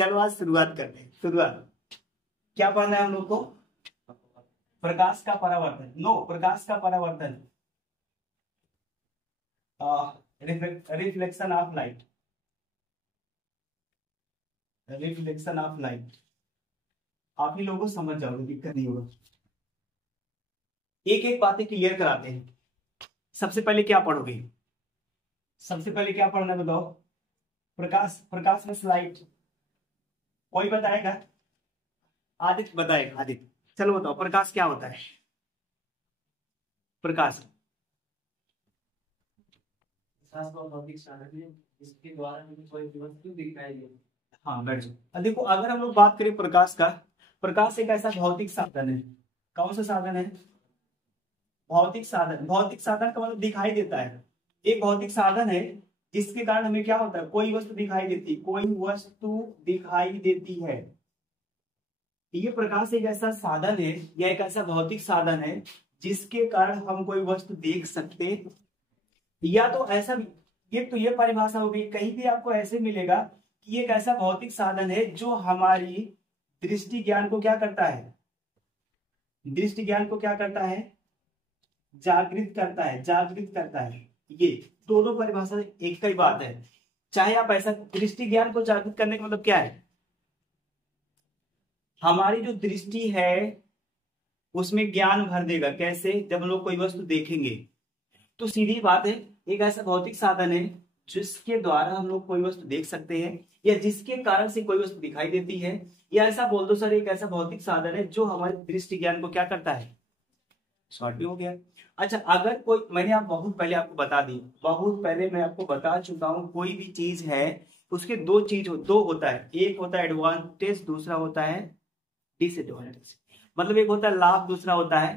चलो आज शुरुआत करते हैं। शुरुआत क्या पढ़ना है हम लोग को? प्रकाश का परावर्तन। नो, प्रकाश का परावर्तन, reflection of light, reflection of light. आप ही लोगों को समझ जाओगे, दिक्कत नहीं होगा। एक एक बातें क्लियर कराते हैं। सबसे पहले क्या पढ़ोगे? सबसे पहले क्या पढ़ना है बताओ? प्रकाश, प्रकाश में लाइट। कोई बताएगा? आदित्य बताएगा। आदित्य चलो बताओ, प्रकाश क्या होता है? प्रकाश भौतिक साधन है जिसके द्वारा हमें कोई वस्तु दिखाई दे। हाँ बैठ जाओ। देखो, अगर हम लोग बात करें प्रकाश का, प्रकाश एक ऐसा भौतिक साधन है। कौन सा साधन है? भौतिक साधन। भौतिक साधन का मतलब दिखाई देता है। एक भौतिक साधन है जिसके कारण हमें क्या होता है? कोई वस्तु दिखाई देती, कोई वस्तु दिखाई देती है। ये प्रकाश एक ऐसा साधन है या एक ऐसा भौतिक साधन है जिसके कारण हम कोई वस्तु देख सकते, या तो ऐसा भी, ये परिभाषा होगी। कहीं भी आपको ऐसे मिलेगा कि ये एक ऐसा भौतिक साधन है जो हमारी दृष्टि ज्ञान को क्या करता है? दृष्टि ज्ञान को क्या करता है? जागृत करता है, जागृत करता है। ये दोनों परिभाषा एक ही बात है। चाहे आप ऐसा, दृष्टि ज्ञान को जागृत करने का मतलब क्या है? हमारी जो दृष्टि है उसमें ज्ञान भर देगा। कैसे? जब हम लोग कोई वस्तु देखेंगे तो सीधी बात है, एक ऐसा भौतिक साधन है जिसके द्वारा हम लोग कोई वस्तु देख सकते हैं या जिसके कारण से कोई वस्तु दिखाई देती है, या ऐसा बोल दो सर, एक ऐसा भौतिक साधन है जो हमारे दृष्टि ज्ञान को क्या करता है? शॉर्ट भी हो गया। अच्छा, अगर कोई, मैंने आप बहुत पहले आपको बता दी, बहुत पहले मैं आपको बता चुका हूं, कोई भी चीज है उसके दो होता है। एक होता है एडवांटेज, दूसरा होता है डिसएडवांटेज। मतलब एक होता है लाभ, दूसरा होता है,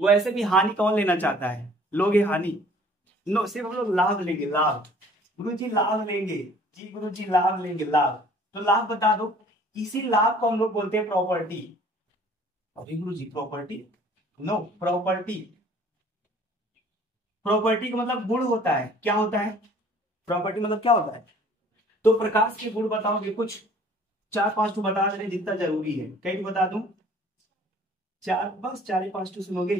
वो ऐसे भी हानि कौन लेना चाहता है? लोग ये हानि, नो, सिर्फ हम लोग लाभ लेंगे। लाभ, गुरु जी लाभ लेंगे जी, गुरु जी लाभ लेंगे। लाभ, तो लाभ बता दो। इसी लाभ को हम लोग बोलते हैं प्रॉपर्टी। अरे गुरु जी प्रॉपर्टी, नो, प्रॉपर्टी। प्रॉपर्टी का मतलब गुण होता है। क्या होता है? प्रॉपर्टी मतलब क्या होता है? तो प्रकाश के गुण बताओगे कुछ? 4-5 तो बता देने जितना जरूरी है। कई तो बता दूं? 4, बस 4-5 तो सुनोगे?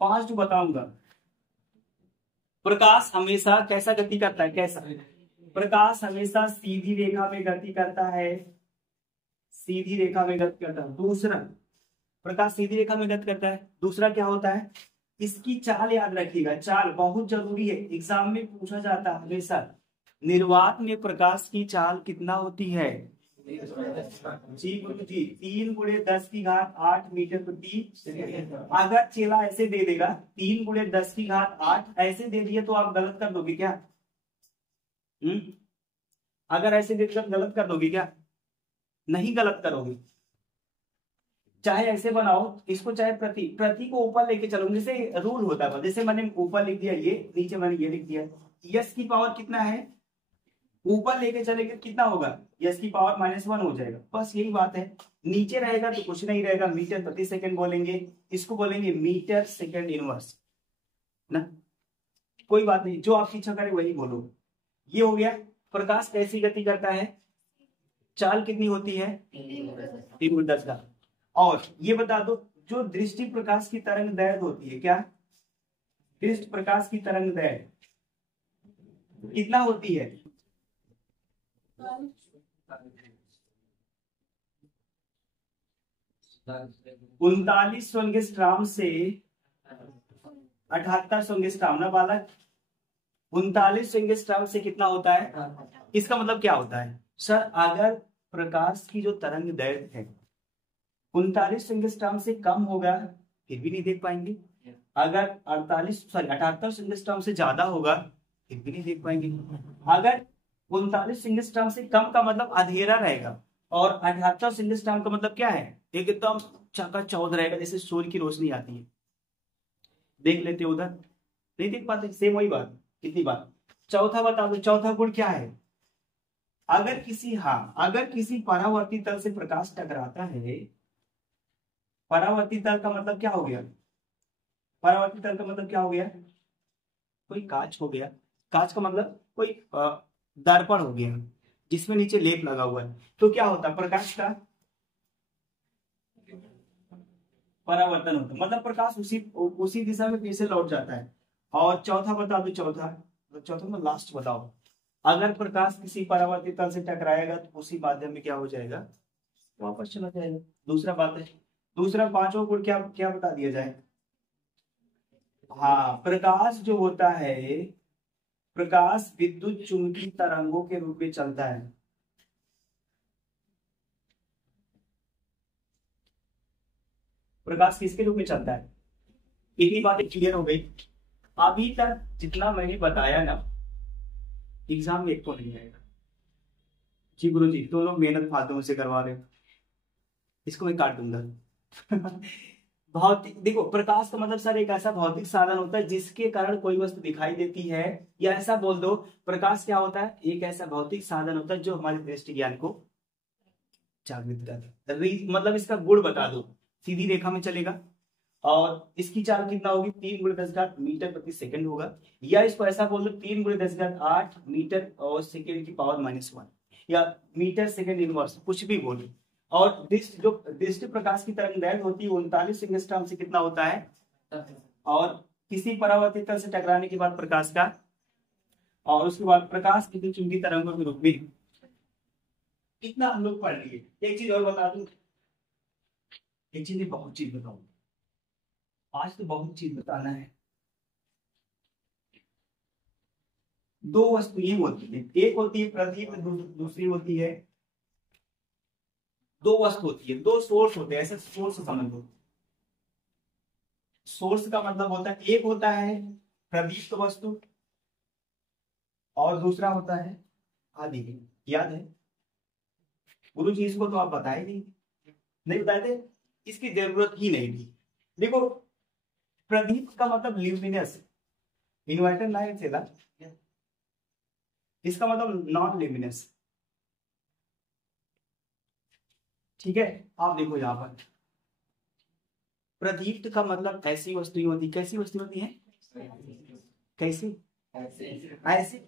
5 तो बताऊंगा। प्रकाश हमेशा कैसा गति करता है? कैसा? प्रकाश हमेशा सीधी रेखा में गति करता है, सीधी रेखा में गति करता है। दूसरा, प्रकाश सीधी रेखा में गति करता है। दूसरा क्या होता है? इसकी चाल याद रखिएगा, चाल बहुत जरूरी है, एग्जाम में पूछा जाता है हमेशा। निर्वात में प्रकाश की चाल कितना होती है? जी गुरु जी, 3 × 10⁸ मीटर प्रति। अगर चेला ऐसे दे देगा 3 × 10⁸ ऐसे दे दिए तो आप गलत कर दोगे क्या? अगर ऐसे देकर गलत कर दोगे क्या? नहीं गलत करोगे। चाहे ऐसे बनाओ इसको, चाहे प्रति को ऊपर लेके चलो, जैसे रूल होता है। जैसे मैंने ऊपर लिख दिया ये, नीचे मैंने ये लिख दिया। यस की पावर कितना है? ऊपर लेके चलेगा कितना होगा? यस की पावर -1 हो जाएगा। बस यही बात है। नीचे रहेगा तो कुछ नहीं रहेगा, मीटर प्रति सेकंड बोलेंगे, इसको बोलेंगे मीटर सेकंड इनवर्स ना। कोई बात नहीं, जो आपकी इच्छा करे वही बोलो। ये हो गया। प्रकाश कैसी गति करता है? चाल कितनी होती है? 3 × 10 का। और ये बता दो, जो दृष्टि प्रकाश की तरंग दैर्घ्य होती है, क्या दृष्टि प्रकाश की तरंग दैर्घ्य कितना होती है? 39 एंगस्ट्रॉम से 78 एंगस्ट्रॉम ना बालक। 39 एंगस्ट्रॉम से कितना होता है? इसका मतलब क्या होता है सर? अगर प्रकाश की जो तरंग दैर्घ्य है 39 एंगस्ट्रॉम से कम होगा फिर भी नहीं देख पाएंगे। अगर 78 एंगस्ट्रॉम से ज्यादा होगा फिर भी नहीं देख पाएंगे। अगर 39 एंगस्ट्रॉम से कम का मतलब अंधेरा रहेगा, और 78 एंगस्ट्रॉम का मतलब क्या है? एकदम चकाचौंध रहेगा, जैसे सूर्य की रोशनी आती है। देख लेते उधर, नहीं देख पाते। सेम वही बात, कितनी बात। चौथा बता दो, चौथा गुण क्या है? अगर किसी परावर्ती तल से प्रकाश टकराता है, परावर्ती तल का मतलब क्या हो गया? परावर्ती तल का मतलब क्या हो गया? कोई कांच हो गया। कांच का मतलब कोई दर्पण हो गया। जिसमें नीचे लेप लगा हुआ है, तो क्या होता है, प्रकाश का परावर्तन होता है, मतलब प्रकाश उसी उसी दिशा में फिर से लौट जाता है। और चौथा बता दो, चौथा में लास्ट बताओ, अगर प्रकाश किसी परावर्तित तल से टकराएगा तो उसी माध्यम में क्या हो जाएगा, वापस चला जाएगा। दूसरा बात है, दूसरा पांचों को क्या क्या बता दिया जाए। हाँ, प्रकाश जो होता है, प्रकाश विद्युत चुंबकीय तरंगों के रूप में चलता है। प्रकाश किसके रूप में चलता है, इतनी बातें क्लियर हो गई। अभी तक जितना मैंने बताया ना, एग्जाम में एक को नहीं आएगा। जी गुरु जी, तुम लोग मेहनत फालतू से करवा रहे हो, इसको मैं काट दूंगा। भौतिक, देखो प्रकाश का मतलब सर एक ऐसा भौतिक साधन होता है जिसके कारण कोई वस्तु दिखाई देती है, या ऐसा बोल दो, प्रकाश क्या होता है, एक ऐसा भौतिक साधन होता है जो हमारे दृष्टि ज्ञान को जागृत करता है। मतलब इसका गुण बता दो, सीधी रेखा में चलेगा, और इसकी चाल कितना होगी, 3 × 10 मीटर प्रति सेकंड होगा, या इसको ऐसा बोल दो 3 × 10⁸ मीटर और सेकंड की पावर -1, या मीटर सेकंड इनवर्स, कुछ भी बोलो। और दृष्टि प्रकाश की तरंगदैर्घ्य होती है 39 एंगस्ट्रॉम से कितना होता है, और किसी परावर्तित तल से टकराने के बाद प्रकाश का, और उसके बाद प्रकाश विद्युत चुंबकीय तरंगों के रूप में, कितना हम लोग पढ़ लिए। एक चीज और बता दूं, एक चीज बहुत चीज बताऊं, आज तो बहुत चीज बताना है। दो वस्तुएं होती है, एक होती है प्रदीप्त, दूसरी होती है, दो वस्तु होती है, दो सोर्स होते हैं, ऐसे सोर्स समझ लो। सोर्स का मतलब होता है, एक होता है प्रदीप्त वस्तु और दूसरा होता है आदि। याद है गुरु जी, इसको तो आप बताए नहीं बताए थे, इसकी जरूरत ही नहीं थी। देखो, प्रदीप्त का मतलब ल्यूमिनस, इन्वर्टर लाइट थे, इसका मतलब नॉन ल्यूमिनस। ठीक है, आप देखो यहाँ पर प्रदीप्त का मतलब ऐसी वस्तुएं होती, कैसी वस्तु होती है, कैसी, ऐसी।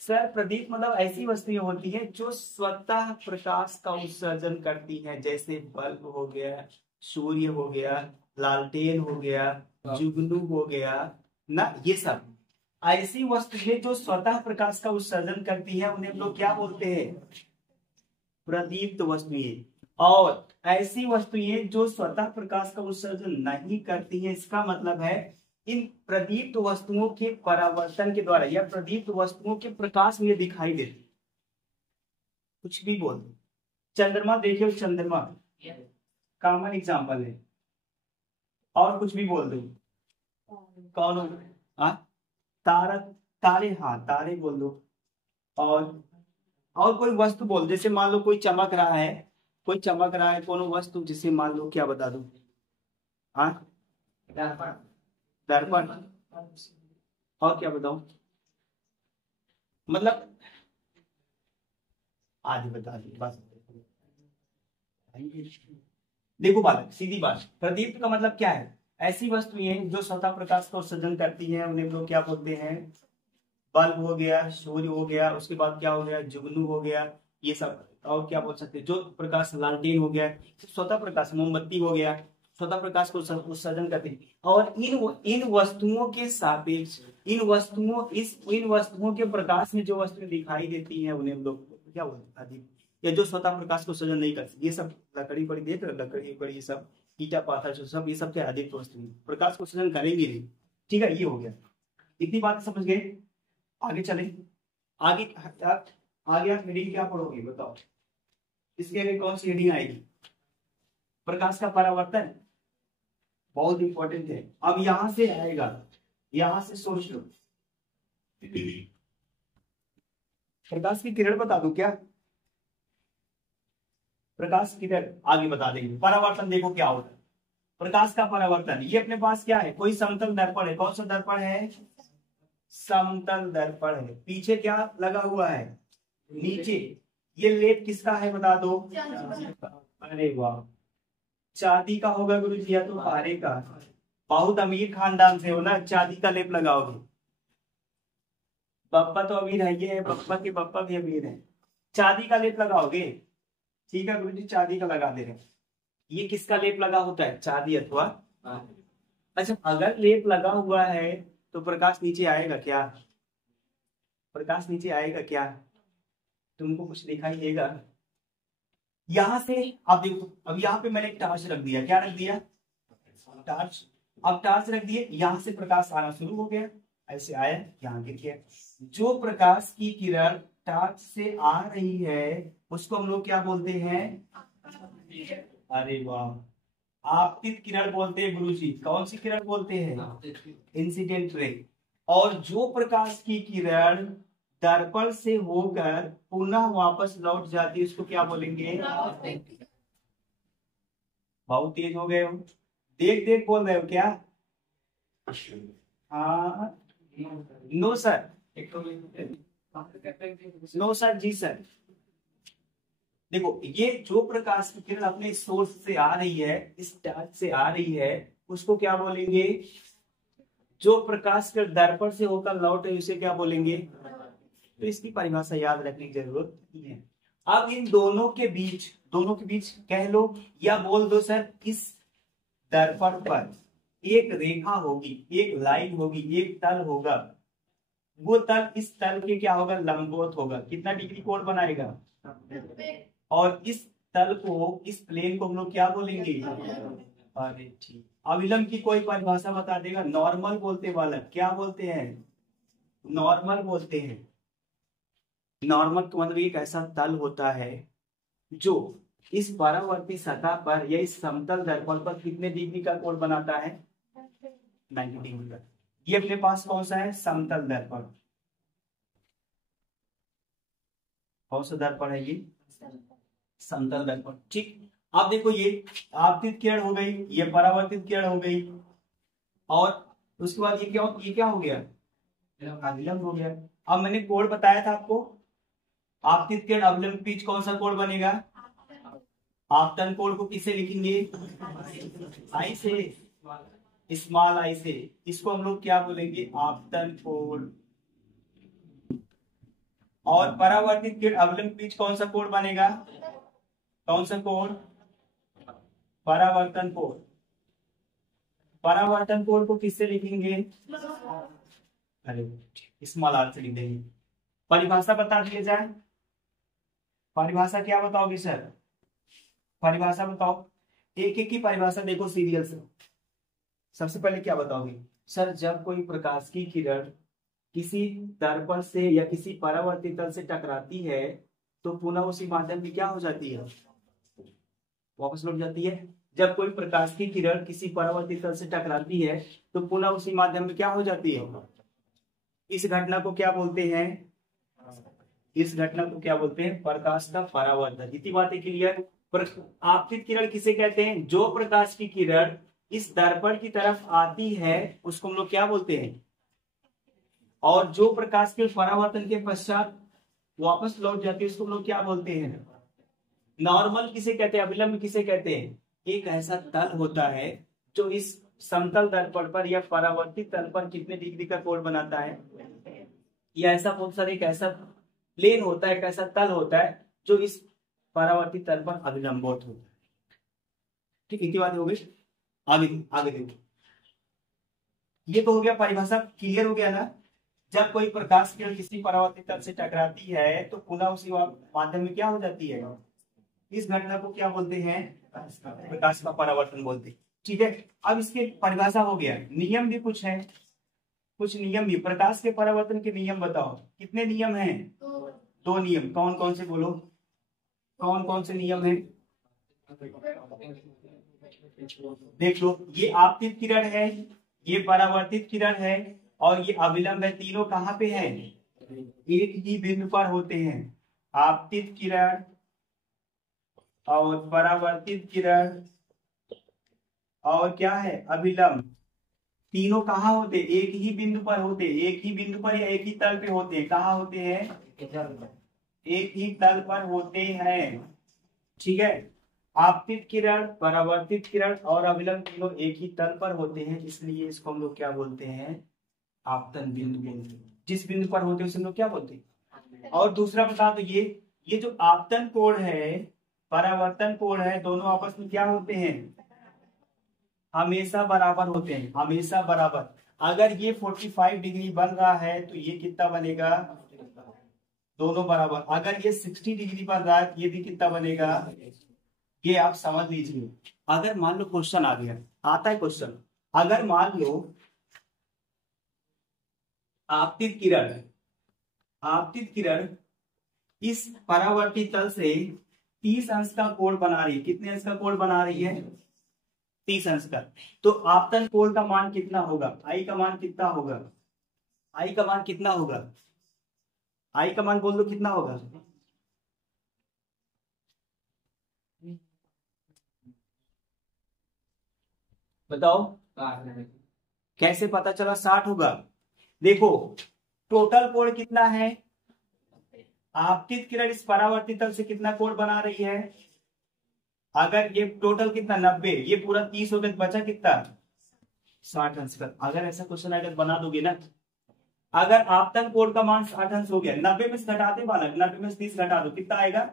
सर प्रदीप्त मतलब ऐसी वस्तुएं होती है जो स्वतः प्रकाश का उत्सर्जन करती हैं, जैसे बल्ब हो गया, सूर्य हो गया, लालटेन हो गया, जुगनू हो गया ना, ये सब ऐसी वस्तुएं जो स्वतः प्रकाश का उत्सर्जन करती है, उन्हें हम लोग क्या बोलते हैं, प्रदीप्त वस्तुएं। और ऐसी वस्तुएं जो स्वतः प्रकाश का उत्सर्जन नहीं करती हैं, इसका मतलब है इन प्रदीप्त वस्तुओं के परावर्तन के द्वारा या प्रदीप्त वस्तुओं के प्रकाश में दिखाई देती। कुछ भी बोल दो, चंद्रमा देखिए, चंद्रमा कॉमन एग्जाम्पल है, और कुछ भी बोल दो, कौन हो, तारा, तारे, हाँ तारे बोल दो, और कोई वस्तु बोल, जैसे मान लो कोई चमक रहा है, कोई चमक रहा है, कोनो वस्तु, जिसे मान लो क्या बता दो, हाँ दर्पण, और क्या बताऊं, मतलब आदि बता दी बस। देखो बालक, सीधी बात, प्रदीप्त का मतलब क्या है, ऐसी वस्तुएं जो स्वतः प्रकाश का उत्सर्जन करती हैं, उन्हें लोग क्या बोलते हैं, बल्ब हो गया, सूर्य हो गया, उसके बाद क्या हो गया, जुगनू हो गया, ये सब। और क्या बोल सकते हैं, जो प्रकाश, लालटेन हो गया, स्वतः प्रकाश, मोमबत्ती हो गया, स्वतः प्रकाश को उत्सर्जन करते हैं। और इन वस्तुओं के सापेक्ष, इन वस्तुओं के प्रकाश में जो वस्तुएं दिखाई देती हैं, उन्हें हम लोग क्या बोलते हैं, या जो स्वतः प्रकाश को उत्सर्जन नहीं करती, ये सब लकड़ी पड़ी देख, लकड़ी पड़ी, ये सब ईटा पाथर जो सब, ये सब क्या अधिक वस्तुएं प्रकाश को उत्सर्जन करेंगे नहीं। ठीक है, ये हो गया, इतनी बात समझ गए। आगे चले, आगे आप हेडिंग क्या पढ़ोगे बताओ, इसके आगे कौन सी हेडिंग आएगी, प्रकाश का परावर्तन, बहुत इंपॉर्टेंट है। अब यहां से आएगा, यहां से सोच लो, प्रकाश की किरण बता दूं क्या, प्रकाश की किरण आगे बता देंगे। परावर्तन देखो क्या होता है, प्रकाश का परावर्तन, ये अपने पास क्या है, कोई समतल दर्पण है, कौन सा दर्पण है, समतल दर्पण है, पीछे क्या लगा हुआ है, नीचे, ये लेप किसका है बता दो, अरे वाह, चांदी का होगा गुरु जी, या तो पारे का, बहुत अमीर खानदान से हो ना, चांदी का लेप लगाओगे। पप्पा तो अमीर है, ये है पप्पा के पप्पा भी अमीर है, चांदी का लेप लगाओगे, ठीक है गुरुजी, चांदी का लगा दे रहे हैं। ये किसका लेप लगा होता है? चांदी अथवा। अच्छा, अगर लेप लगा हुआ है तो प्रकाश नीचे आएगा क्या? प्रकाश नीचे आएगा क्या? तुमको कुछ दिखाई देगा? यहां से आप देखो, अब यहाँ पे मैंने एक टार्च रख दिया। क्या रख दिया? टार्च। अब टार्च रख दिए, यहां से प्रकाश आना शुरू हो गया, ऐसे आया, यहाँ गिर गया। जो प्रकाश की किरण टार्च से आ रही है उसको हम लोग क्या बोलते हैं? अरे वाह, आपतित किरण बोलते हैं गुरुजी। कौन सी किरण बोलते हैं? Incident ray. और जो प्रकाश की किरण दर्पण से होकर पुनः वापस लौट जाती है उसको क्या बोलेंगे? बहुत तेज हो गए हो, देख देख बोल रहे हो क्या? हाँ, नो सर, नो सर, जी सर। देखो, ये जो प्रकाश की किरण अपने सोर्स से आ रही है, इस टार्च से आ रही है, उसको क्या बोलेंगे? जो प्रकाश के दर्पण से होकर लौट है उसे क्या बोलेंगे? तो इसकी परिभाषा याद रखने की जरूरत नहीं है। अब इन दोनों के बीच कह लो या बोल दो सर, इस दर्पण पर एक रेखा होगी, एक लाइन होगी, एक तल होगा। वो तल इस तल के क्या होगा? लंबवत होगा। कितना डिग्री कोण बनाएगा? और इस तल को, इस प्लेन को हम लोग क्या बोलेंगे? अरे ठीक, अविलंब की कोई परिभाषा बता देगा? नॉर्मल बोलते बालक, क्या बोलते हैं? नॉर्मल बोलते हैं। नॉर्मल का मतलब एक ऐसा तल होता है जो इस परावर्ती सतह पर या इस समतल दर्पण पर कितने डिग्री का कोण बनाता है? 90 डिग्री का। ये अपने पास कौन सा है? समतल दर्पण। कौन सा दर्पण है ये? समतल दर्पण। ठीक, अब देखो, ये आपतित किरण हो गई, ये परावर्तित किरण हो गई, और उसके बाद ये क्या हो गया? अविलंब हो गया। अब मैंने कोण बताया था आपको, आपतित किरण अविलंब बीच कौन सा कोण बनेगा? आपतन कोण को किससे लिखेंगे? आई से, स्मॉल आई से। इसको हम लोग क्या बोलेंगे? आपतन कोण। और परावर्तित किरण अवलंब बीच कौन सा कोण बनेगा? कौन सा कोण? परावर्तन कोण। परावर्तन कोण को किससे लिखेंगे? अरे स्मॉल आर से लिख देंगे। परिभाषा बता दिया जाए। परिभाषा क्या बताओगे सर? परिभाषा बताओ, एक एक की परिभाषा देखो सीरियल से। सबसे पहले क्या बताओगे सर? जब कोई प्रकाश की किरण किसी दर्पण से या किसी परावर्ती तल से टकराती है तो पुनः उसी माध्यम में क्या हो जाती है? वापस लौट जाती है। जब कोई प्रकाश की किरण किसी परावर्ती तल से टकराती है तो पुनः उसी माध्यम में क्या हो जाती है? इस घटना को क्या बोलते हैं? इस घटना को क्या बोलते हैं? प्रकाश का परावर्तन। इतनी बातें क्लियर। आपतित किरण किसे कहते हैं? जो प्रकाश की किरण इस दर्पण की तरफ आती है उसको हम लोग क्या बोलते हैं? और जो प्रकाश के परावर्तन के पश्चात वापस लौट जाती है उसको हम लोग क्या बोलते हैं? नॉर्मल किसे कहते हैं? अविलंब किसे कहते हैं? एक ऐसा तल होता है जो इस समतल दर्पण पर या परावर्तित तल पर कितने डिग्री का कोण बनाता है, या ऐसा बहुत सारा एक ऐसा प्लेन होता है, एक ऐसा तल होता है जो इस परावर्तित तल पर अभिलंबित होता है। ठीक, इतनी बात हो गई। आगे देखो, ये तो हो गया, परिभाषा क्लियर हो गया ना। जब कोई प्रकाश किरण किसी परावर्तित तल से टकराती है तो पुनः उसी माध्यम में क्या हो जाती है? इस घटना को क्या बोलते हैं? प्रकाश का परावर्तन बोलते हैं। ठीक है, अब इसके परिभाषा हो गया। नियम भी कुछ है, कुछ नियम भी। प्रकाश के परावर्तन के नियम बताओ। कितने नियम हैं? 2 नियम। कौन कौन से बोलो? कौन कौन से नियम है? देख लो, ये आपतित किरण है, ये परावर्तित किरण है और ये अविलंब है। तीनों कहाँ पे है? एक ही बिंदु पर होते हैं। आपतित किरण और परावर्तित किरण और क्या है? अविलंब। तीनों कहाँ होते? एक ही बिंदु पर होते। एक ही बिंदु पर या एक ही तल पे होते हैं। कहाँ होते हैं? एक ही तल पर होते हैं। ठीक है, आपतित किरण, परावर्तित किरण और अविलंब तीनों एक ही तल पर होते हैं, इसलिए इसको हम लोग क्या बोलते हैं? आपतन बिंदु बोलते हैं। जिस बिंदु पर होते हैं उसे हम लोग क्या बोलते हैं? और दूसरा बता दो, ये ये जो आपतन कोण है, परावर्तन कोण है, दोनों आपस में क्या होते हैं? हमेशा बराबर होते हैं, हमेशा बराबर। अगर ये 45 डिग्री बन रहा है तो ये कितना बनेगा? दोनों बराबर। अगर ये 60 डिग्री बन रहा है तो ये भी कितना बनेगा? ये आप समझ लीजिए। अगर मान लो क्वेश्चन आ गया, आता है क्वेश्चन, अगर मान लो आपतित किरण इस परावर्ती तल से 30 अंश का कोण बना रही है। कितने अंश का कोण बना रही है? 30 अंश का। तो आपतन कोण का मान कितना होगा? आई का मान कितना होगा? आई का मान कितना होगा? आई का मान बोल दो कितना होगा? बताओ कैसे पता चला 60 होगा? देखो टोटल कोण कितना है? आपतित किरण इस परावर्तित तल से कितना कोण बना रही है? अगर ये टोटल कितना 90, ये पूरा 30 हो गया, बचा कितना? 60 अंश का। अगर ऐसा क्वेश्चन अगर बना दोगे ना, अगर आपतन कोण का मान 60 अंश हो गया, 90 में से घटाते बालक, 90 में से 30 घटा दो, कितना आएगा?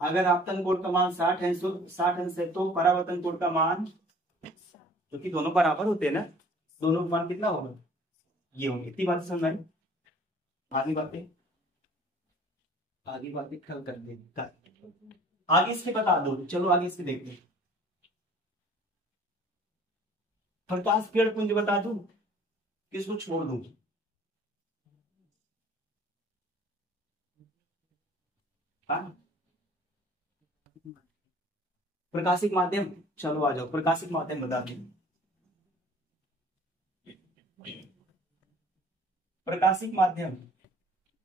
अगर आपतन कोण का मान 60 अंश है तो परावर्तन कोण का मान, क्योंकि दोनों बराबर होते हैं ना, दोनों का मान कितना होगा? ये होंगे। इतनी बात समझ में? आगे बातें कल कर देंगे। आगे इसके बता दो, चलो आगे इसके देखते हैं। प्रकाश किरण पुंज बता दूं, किसको छोड़ दूं? हाँ? प्रकाशिक माध्यम, चलो आ जाओ, प्रकाशिक माध्यम बता दें। प्रकाशिक माध्यम,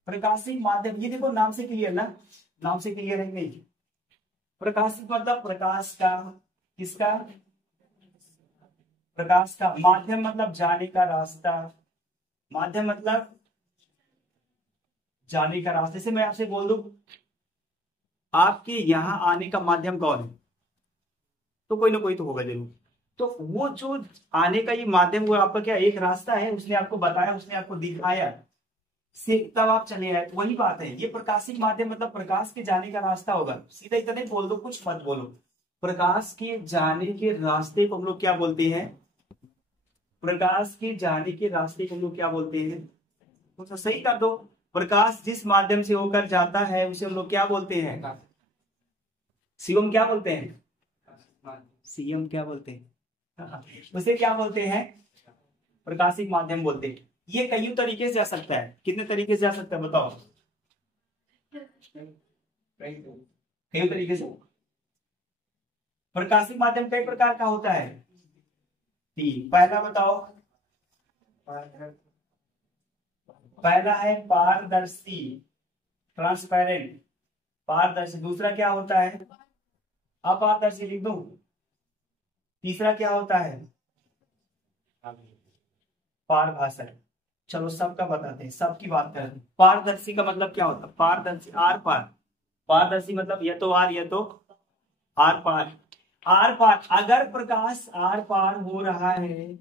प्रकाशिक माध्यम, ये देखो नाम से क्लियर ना, नाम से क्लियर है नहीं? प्रकाशिक मतलब प्रकाश का, किसका? प्रकाश का। माध्यम मतलब जाने का रास्ता, माध्यम मतलब जाने का रास्ता। जैसे मैं आपसे बोल दूं आपके यहां आने का माध्यम कौन है, तो कोई ना कोई तो होगा जरूर। तो वो जो आने का ये माध्यम, वो आपका क्या एक रास्ता है, उसने आपको बताया, उसने आपको दिखाया, से तब आप चले आए, तो वही बात है। ये प्रकाशिक माध्यम मतलब प्रकाश के जाने का रास्ता होगा। सीधा इतना बोल दो, कुछ मत बोलो। प्रकाश के जाने के रास्ते को हम लोग क्या बोलते हैं? प्रकाश के जाने के रास्ते को हम लोग क्या बोलते हैं? तो सही कर दो। प्रकाश जिस माध्यम से होकर जाता है उसे हम लोग क्या बोलते हैं? शिवम क्या बोलते हैं? सीएम क्या बोलते हैं? उसे क्या बोलते हैं? प्रकाशिक माध्यम बोलते हैं। ये कई तरीके से जा सकता है। कितने तरीके से जा सकता है बताओ? कई तरीके से। प्रकाशिक माध्यम कई प्रकार का होता है? तीन। पहला बताओ। पहला है पारदर्शी, ट्रांसपेरेंट, पारदर्शी। दूसरा क्या होता है? अपारदर्शी लिख दो। तीसरा क्या होता है? पारभाषा। चलो सबका बताते हैं, सबकी बात करें। पारदर्शी का मतलब क्या होता है? पारदर्शी, आर पार। पारदर्शी मतलब या तो आर या तो आर पार। आर पार, अगर प्रकाश आर पार हो रहा है,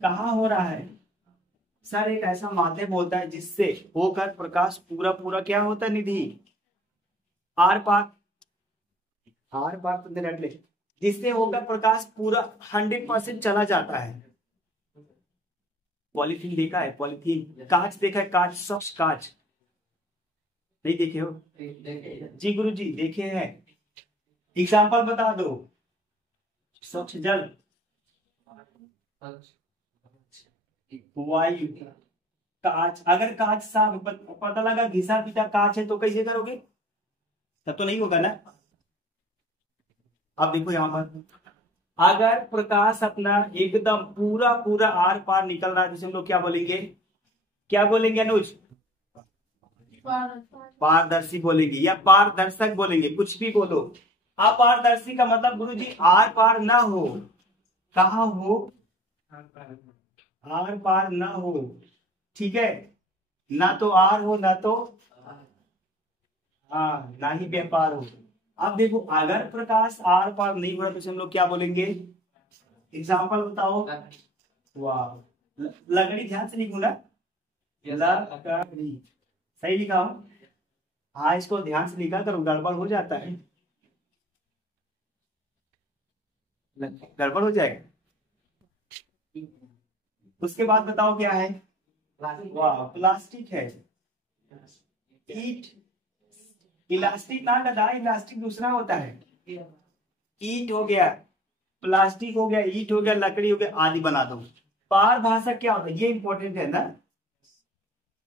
कहाँ हो रहा है? सर एक ऐसा माध्यम होता है जिससे होकर प्रकाश पूरा पूरा क्या होता है निधि? Are par. आर पार तो रट ले, जिससे होकर प्रकाश पूरा 100% चला जाता है। पॉलीथीन देखा है? पॉलीथीन। कांच देखा है? कांच, स्वच्छ कांच नहीं देखे हो? जी गुरु जी देखे हैं। एग्जाम्पल बता दो। स्वच्छ जल, वायु, कांच। अगर कांच साफ पता लगा घिसा पीटा कांच है तो कैसे करोगे? तब तो नहीं होगा ना। अब देखो यहां पर, अगर प्रकाश अपना एकदम पूरा पूरा आर पार निकल रहा है तो हम लोग क्या बोलेंगे? क्या बोलेंगे अनुज? पारदर्शी बोलेंगे या पारदर्शक बोलेंगे, कुछ भी बोलो। अपारदर्शी का मतलब गुरुजी आर पार ना हो। कहा हो? आर पार ना हो, ठीक है? ना तो आर हो ना तो हाँ, ना ही व्यापार हो। अब देखो अगर प्रकाश आर पार नहीं हो रहा तो हम लोग क्या बोलेंगे? एग्जाम्पल बताओ। वाह, लगड़ी ध्यान से लिखूंगा। लकड़ी सही लिखा हूं। हाँ, इसको ध्यान से लिखा करो, गड़बड़ हो जाता है, गड़बड़ हो जाएगा। उसके बाद बताओ क्या है? वाह, प्लास्टिक है। ईट, इलास्टिक ना लगा, इलास्टिक दूसरा होता है। ईट हो गया, प्लास्टिक हो गया, ईट हो गया, लकड़ी हो गया, आदि बना दो। पारभाषक क्या होता है? ये इंपॉर्टेंट है ना।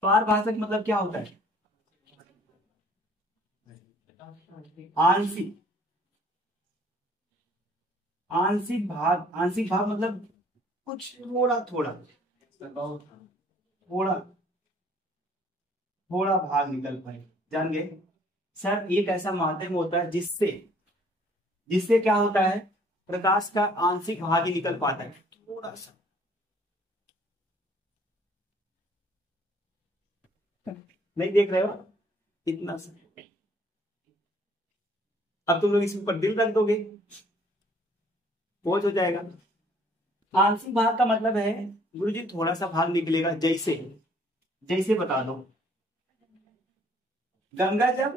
पारभाषक मतलब क्या होता है? आंशिक, आंशिक भाग, आंशिक भाग मतलब कुछ थोड़ा थोड़ा थोड़ा थोड़ा भाग निकल पाए, जान गए सर। एक ऐसा माध्यम होता है जिससे जिससे क्या होता है, प्रकाश का आंशिक भाग ही निकल पाता है, थोड़ा सा। नहीं देख रहे हो? इतना सा। अब तुम लोग इसके ऊपर दिल रख दोगे, बोझ हो जाएगा। आंशिक भाग का मतलब है गुरुजी थोड़ा सा भाग निकलेगा, जैसे जैसे बता दो। गंगा जल,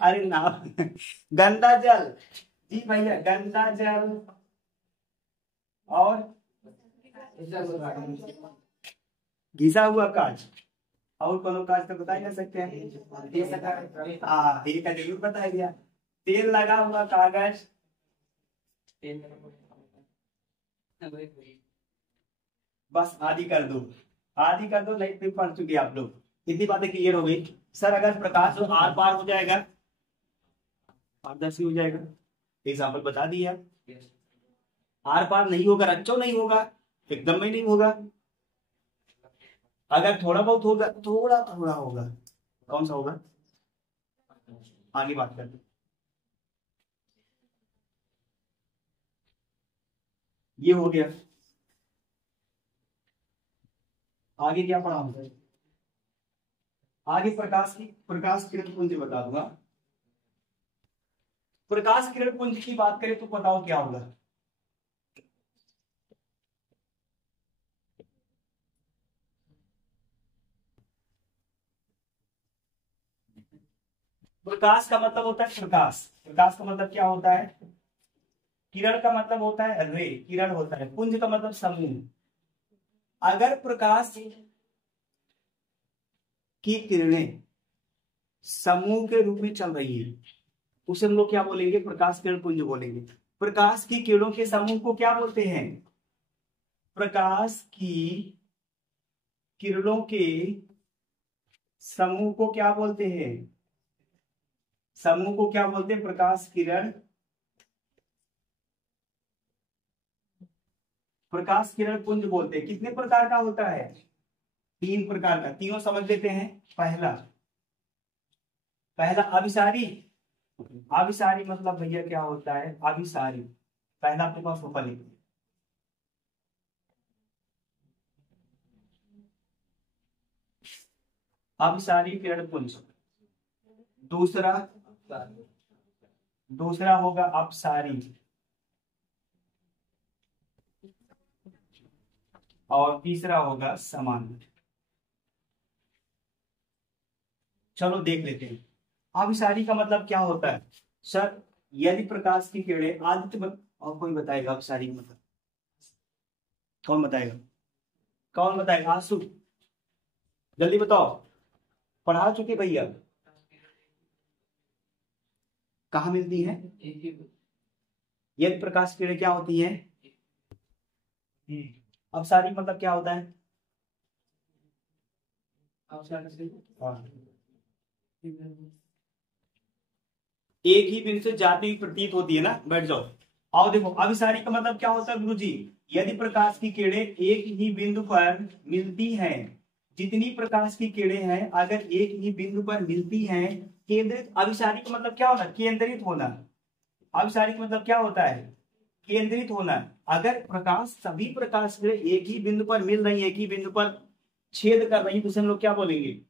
अरे ना, गंदा जल, जी भैया, गंदा जल। और घिसा हुआ कांच, और कोनो कांच तो बता ही ना सकते हैं। ये का जरूर बता दिया। तेल लगा हुआ कागज, बस आदि कर दो, आदि कर दो, नहीं फिर पढ़ चुके आप लोग। इतनी बातें क्लियर हो गई सर। अगर प्रकाश आर पार हो जाएगा, पारदर्शी हो जाएगा, एग्जाम्पल बता दिया। आर पार नहीं होगा, रच्चो नहीं होगा, एकदम ही नहीं होगा। अगर थोड़ा बहुत होगा, थोड़ा थोड़ा होगा, कौन सा होगा? आगे बात करते। ये हो गया, आगे क्या पढ़ा हमने? आगे प्रकाश किरण पुंज बता दूंगा। प्रकाश किरण पुंज की बात करें तो बताओ क्या होगा? प्रकाश का मतलब होता है प्रकाश, प्रकाश का मतलब क्या होता है? किरण का मतलब होता है रे, किरण होता है। पुंज का मतलब समूह। अगर प्रकाश की किरणें समूह के रूप में चल रही है, उसे हम लोग क्या बोलेंगे? प्रकाश किरण पुंज बोलेंगे। प्रकाश की किरणों के समूह को क्या बोलते हैं? प्रकाश की किरणों के समूह को क्या बोलते हैं? समूह को क्या बोलते हैं? प्रकाश किरण, प्रकाश किरण पुंज बोलते हैं। कितने प्रकार का होता है? 3 प्रकार का। तीनों समझ लेते हैं। पहला अभिसारी। अभिसारी मतलब भैया क्या होता है? अभिसारी पहला आपके पास ऊपर लिखिए। अभिसारी किरण पुंज। दूसरा होगा अपसारी, और तीसरा होगा समान। चलो देख लेते हैं। अभिसारी का मतलब क्या होता है सर? यदि प्रकाश की किरणें और कोई बताएगा अभिसारी का मतलब? कौन बताएगा? कौन बताएगा? आंसू, जल्दी बताओ। पढ़ा चुके भैया? कहाँ मिलती है? यदि प्रकाश की किरणें क्या होती है? अपसारी मतलब क्या होता है? एक ही बिंदु से जाती हुई प्रतीत होती है ना। बैठ जाओ। आओ देखो, अभिसारी का मतलब क्या होता है गुरुजी? यदि प्रकाश की किरणें एक ही बिंदु पर मिलती हैं, जितनी प्रकाश की किरणें हैं अगर एक ही बिंदु पर मिलती हैं, केंद्रित। अभिसारी का मतलब क्या होता है? केंद्रित होना। अभिसारी का मतलब क्या होता है? केंद्रित होना। अगर प्रकाश, सभी प्रकाश किरणें एक ही बिंदु पर मिल रही है, एक ही बिंदु पर छेद कर रही है, तो उसे हम लोग क्या बोलेंगे?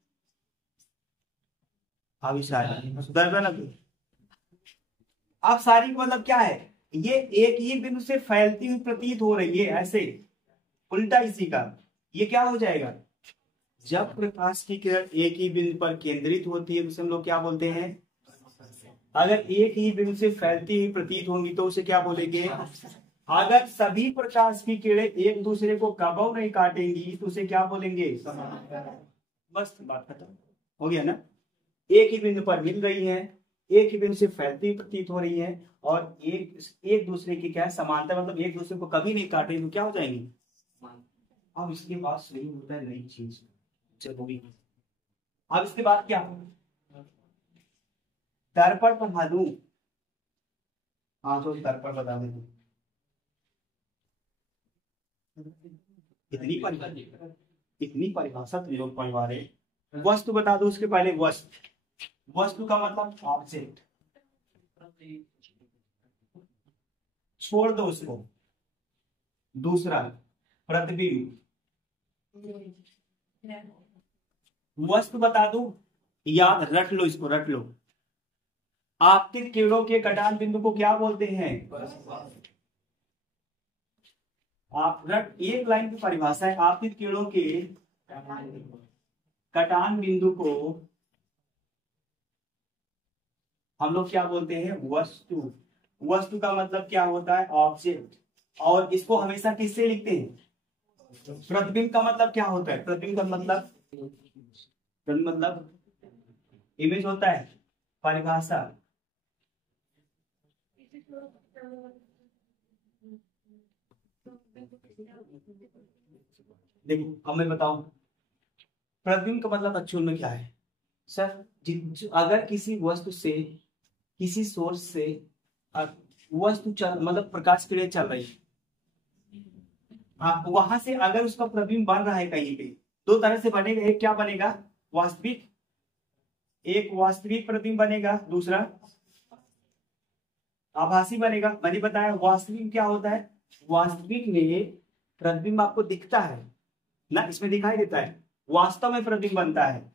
अभिसारी। अपसारी का मतलब क्या है? ये एक ही बिंदु से फैलती हुई प्रतीत हो रही है, ऐसे उल्टा इसी का, ये क्या हो जाएगा? जब प्रकाश की किरण एक ही बिंदु पर केंद्रित होती है तो उसे हम लोग क्या बोलते हैं? अगर एक ही बिंदु से फैलती हुई प्रतीत होंगी तो उसे क्या बोलेंगे? अगर सभी प्रकाश की किरणें एक दूसरे को कबहू नहीं काटेंगी तो उसे क्या बोलेंगे? बस बात खत्म हो गया ना। एक ही बिंदु पर मिल रही है, एक ही बिंदु से फैलती हुई प्रतीत हो रही है और एक एक दूसरे की क्या है? समांतर, मतलब एक दूसरे को कभी नहीं काटेंगे तो क्या हो जाएंगी? अब इसके बाद शुरू होता है नई चीज, जरूरी। अब इसके बाद क्या? दर्पण पढ़ा दूं? हाँ तो दर्पण बता दें। इतनी परिभाषा तुम लोग पढ़वा रहे। वस्तु बता दो उसके पहले। वस्तु, वस्तु का मतलब ऑब्जेक्ट। छोड़ दो उसको। दूसरा प्रतिबिंब। वस्तु बता दो, याद रख लो, इसको रख लो। आपतित किरणों के कटान बिंदु को क्या बोलते हैं? आप रख, एक लाइन की परिभाषा है। आपतित किरणों के कटान बिंदु को हम लोग क्या बोलते हैं? वस्तु। वस्तु का मतलब क्या होता है? ऑब्जेक्ट। और इसको हमेशा किससे लिखते हैं? प्रतिबिंब का मतलब क्या होता है? प्रतिबिंब का मतलब, इमेज होता है। परिभाषा, देखो अब मैं बताऊं प्रतिबिंब का मतलब एक्चुअल में क्या है। सर अगर किसी वस्तु से, किसी सोर्स से वस्तु चल, मतलब प्रकाश किरण चल रही है, वहां से अगर उसका प्रतिबिंब बन रहा है कहीं पे, दो तरह से बनेगा। एक क्या बनेगा? वास्तविक, एक वास्तविक प्रतिबिंब बनेगा, दूसरा आभासी बनेगा। मैंने बताया वास्तविक क्या होता है? वास्तविक में प्रतिबिंब आपको दिखता है ना, इसमें दिखाई देता है। वास्तव में प्रतिबिंब बनता है।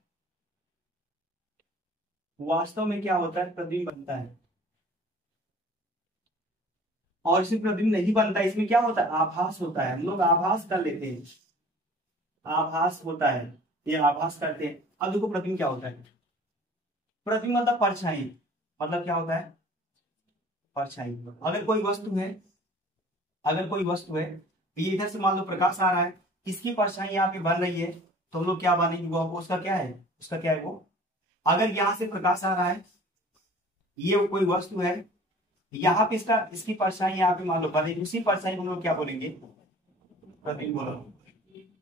वास्तव में क्या होता है? प्रतिबिंब बनता है। और इसमें प्रतिबिंब नहीं बनता है, इसमें क्या होता है? आभास होता है। हम लोग आभास कर लेते हैं, आभास होता है, ये आभास करते हैं। अब देखो प्रतिबिंब क्या होता है। प्रतिबिंब मतलब परछाई, मतलब क्या होता है? परछाई। अगर कोई वस्तु है, अगर कोई वस्तु है, ये इधर से मान लो प्रकाश आ रहा है, इसकी परछाई यहाँ पे बन रही है, तो हम लोग क्या बनेगी? वो उसका क्या है? उसका क्या है वो? अगर यहाँ से प्रकाश आ रहा है, ये कोई वस्तु है, यहाँ पे इसका, इसकी परछाई यहाँ पे मान लो बनेगी, उसी परछाई को हम लोग क्या बोलेंगे? प्रतिबिंब बोलो।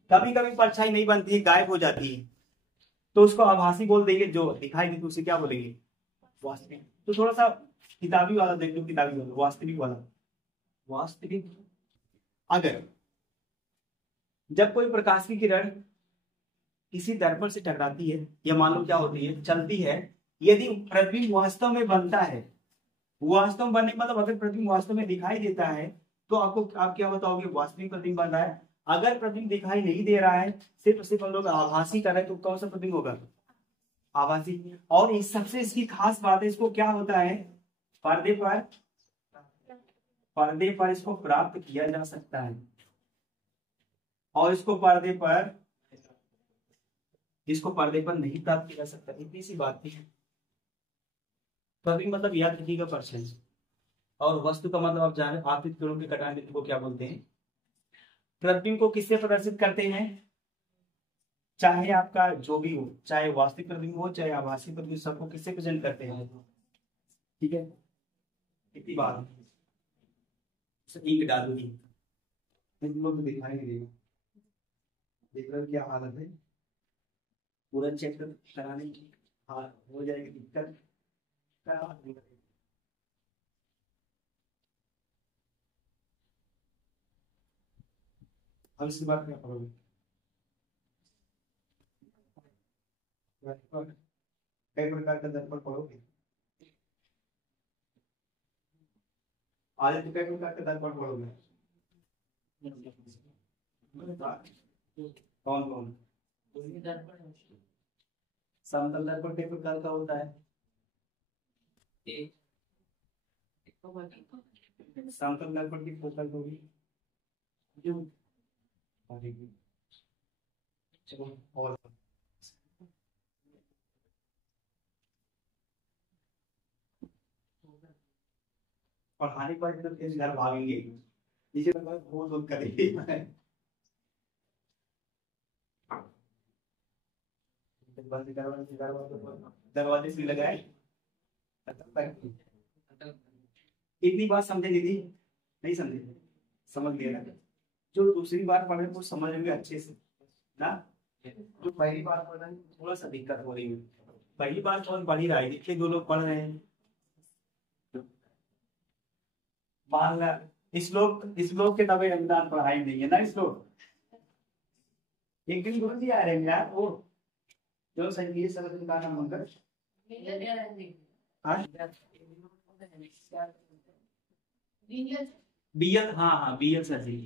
कभी कभी परछाई नहीं बनती है, गायब हो जाती है, तो उसको आभासी बोल देंगे। जो दिखाई देती उसे क्या बोलेंगे? वास्तविक। तो थोड़ा सा किताबी वाला देख लो, किताबी वाला, वास्तविक वाला। वास्तविक, अगर जब कोई प्रकाश की किरण किसी दर्पण से टकराती है, या मान लो क्या होती है, चलती है, यदि प्रतिबिंब वास्तव में बनता है, वास्तव में बनने मतलब अगर प्रतिबिंब वास्तव में दिखाई देता है, तो आपको, आप क्या बताओगे? वास्तविक प्रतिबिंब बन रहा है। अगर प्रतिबिंब दिखाई नहीं दे रहा है, सिर्फ सिर्फ हम लोग आभासी कर रहे हैं, तो कौन सा प्रतिबिंब होगा? आभासी। और इस सबसे इसकी खास बात है, इसको क्या होता है? पर्दे पर, पर्दे पर इसको प्राप्त किया जा सकता है, और इसको पर्दे पर, इसको पर्दे पर नहीं प्राप्त किया जा सकता। इतनी सी बात थी। प्रतिबिंब मतलब याद रखिएगा परछाई, और वस्तु का मतलब आप जाने, आपतित किरणों के कटान बिंदु को क्या बोलते हैं? प्रतिबिंब को किससे प्रदर्शित करते हैं? चाहे आपका जो भी हो, चाहे वास्तविक प्रतिबिंब हो चाहे आभासी प्रतिबिंब, सबको किससे प्रेजेंट करते हैं? ठीक है, इतनी बात। इंक डालूंगी, इन लोग दिखाई नहीं देगा। देख रहे हो क्या हालत है? पूरा चेक कराने की, हाँ हो जाएगी दिक्कत। अब इसके बाद क्या करोगे? कई प्रकार का दर्पण पढ़ोगे। आज तो कई प्रकार का दर्पण पढ़ोगे। कौन कौन? समतल दर्पण कई प्रकार का होता है। समतल दर्पण की फोकल होगी। चलो और पढ़ाने पर तो फिर घर भागेंगे, नीचे बहुत करेंगे। दरवाजे से लगाए। इतनी बात समझे दीदी? नहीं समझे? समझ लिया ना? जो दूसरी बार पढ़े वो समझ में अच्छे से ना, जो पहली बार पढ़ रहे हैं थोड़ा सा दिक्कत हो रही है। पहली बार कौन पढ़ ही रहा है, जितने दो लोग पढ़ रहे हैं। मान ला श्लोक के दबे रमजान पढ़ाई नहीं है ना श्लोक। एक दिन गुरु जी आ रहे हैं यार, वो जो संगीत सरस्वती का नाम मंगल बीएल, हाँ हाँ बीएल सर जी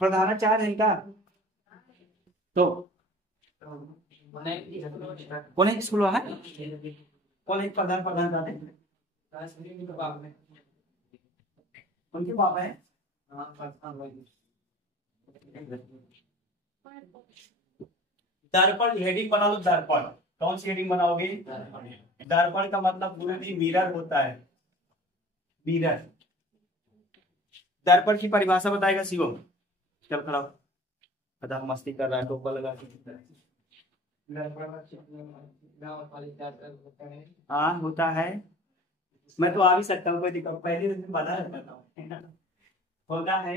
प्रधानाचार्य है इनका। तो कौन है स्कूल है, कौन है प्रधान जाते उनके पापा है। दर्पण हेडिंग बना लो, दर्पण कौन सी हेडिंग बनाओगे? दर्पण का मतलब गुरु जी मिरर होता है, मिरर। दर्पण की परिभाषा बताएगा शिवम, चल खड़ा हो। पता मस्ती कर रहा है, टोपा लगा के। हाँ होता है, मैं तो आ भी सकता हूँ, कोई दिक्कत, पहले दिन बता सकता हूँ। होता है।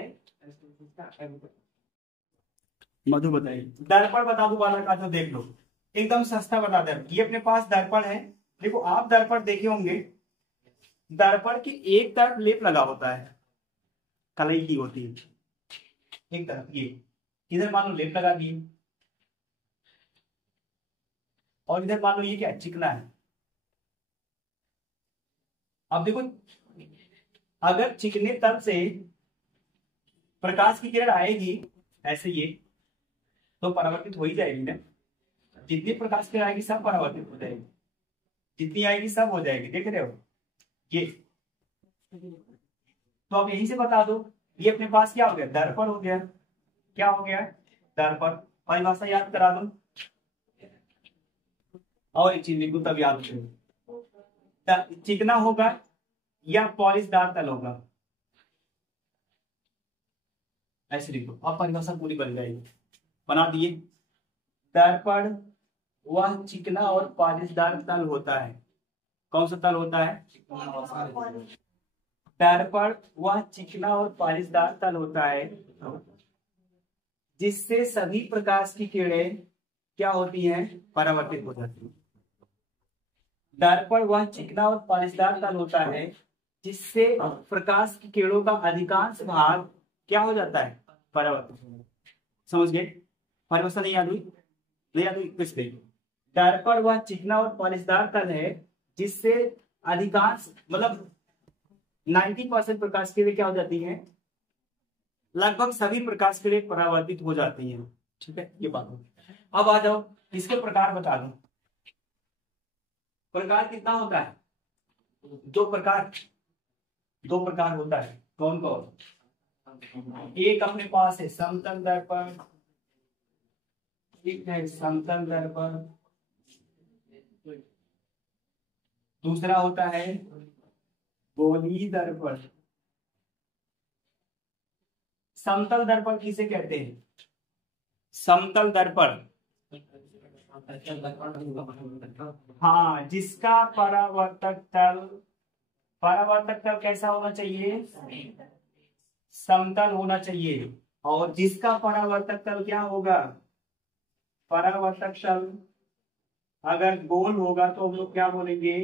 मधु बताइए दर्पण बता दो वाला का, तो देख लो एकदम सस्ता बता दे। ये अपने पास दर्पण है, देखो आप दर्पण देखे होंगे, दर्पण की एक तरफ लेप लगा होता है, कलई की होती है एक तरफ, ये इधर मान लो लेप लगा दी, और इधर मान लो ये क्या चिकना है। अब देखो अगर चिकने तल से प्रकाश की किरण आएगी ऐसे ये, तो परावर्तित हो ही जाएगी ना। जितनी प्रकाश किरण आएगी सब परावर्तित हो जाएगी, जितनी आएगी सब हो जाएगी, देख रहे हो ये। तो अब यहीं से बता दो, ये अपने पास क्या हो गया? दर्पण हो गया। क्या हो गया? दर्पण। परिभाषा याद करा दो, और एक चीज लिखो तब याद रखो। चिकना होगा या पॉलिशदार तल होगा, ऐसे लिखो, अब परिभाषा पूरी बन जाएगी। बना दिए। दर्पण वह चिकना और पॉलिशदार तल होता है। कौन सा तल होता है? दर्पण वह चिकना और पॉलिशदार तल होता है जिससे सभी प्रकाश की किरणें क्या होती हैं? परावर्तित हो जाती हैं। दर्पण वह चिकना और पॉलिशदार तल होता है जिससे प्रकाश की किरणों का अधिकांश भाग क्या हो जाता है? परावर्तित। समझ गए? परिभाषा नहीं याद हुई? नहीं याद हुई? किस दर्पण वह चिकना और पॉलिशदार तल है जिससे अधिकांश मतलब 90% प्रकाश की किरणें क्या हो जाती हैं? लगभग सभी प्रकाश की किरणें परावर्तित हो जाती हैं। ठीक है, ये बात होगी। अब आ जाओ इसके प्रकार बता दो। प्रकार कितना होता है? दो प्रकार होता है। कौन कौन? एक अपने पास है समतल दर्पण, ठीक है, समतल दर्पण। दूसरा होता है गोलीय दर्पण। समतल दर्पण किसे कहते हैं? समतल दर्पण, हाँ, जिसका परावर्तक तल कैसा होना चाहिए? समतल होना चाहिए। और जिसका परावर्तक तल क्या होगा? परावर्तक तल अगर गोल होगा तो हम लोग क्या बोलेंगे?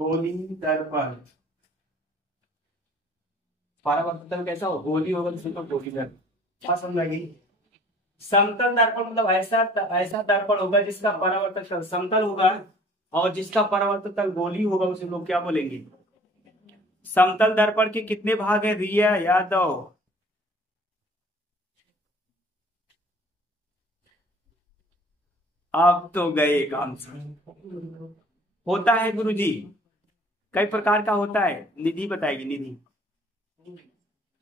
गोलीय दर्पण। परावर्तक तल कैसा हो? गोली होगा तो गोलीय दर्पण। क्या समझ? समतल दर्पण मतलब ऐसा दर्पण होगा जिसका परावर्तक तल समतल होगा और जिसका परावर्तक तल गोलीय होगा, उसे लोग क्या बोलेंगे? समतल दर्पण के कितने भाग है? रिया यादव, आप तो गए काम से। होता है गुरुजी, कई प्रकार का होता है। निधि बताएगी, निधि।